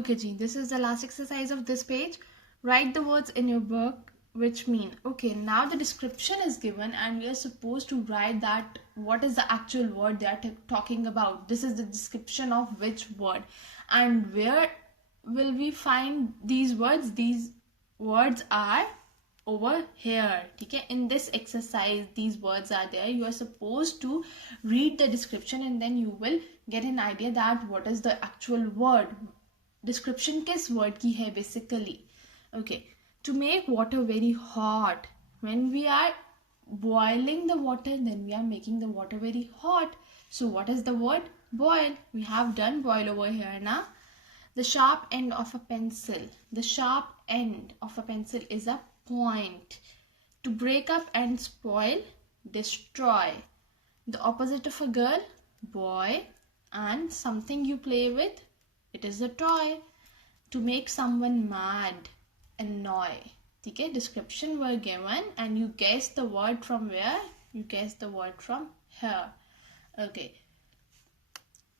Okay, Jean, this is the last exercise of this page. Write the words in your book which mean. Okay, now the description is given and we are supposed to write that what is the actual word they are talking about. This is the description of which word, and where will we find these words? These words are over here. Okay, in this exercise these words are there. You are supposed to read the description and then you will get an idea that what is the actual word. Description किस word की है basically. Okay, to make water very hot. When we are boiling the water, then we are making the water very hot. So what is the word? Boil. We have done boil over here now. The sharp end of a pencil. The sharp end of a pencil is a point. To break up and spoil, destroy. The opposite of a girl, boy, and something you play with, it is a toy. To make someone mad, annoy. Okay, description were given and you guess the word from where? You guess the word from here. Okay.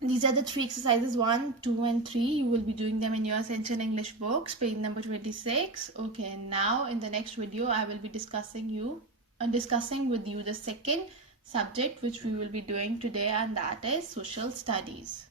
These are the three exercises 1, 2 and 3. You will be doing them in your Essential English books, page number 26. Okay, now in the next video I will be discussing with you the second subject which we will be doing today, and that is social studies.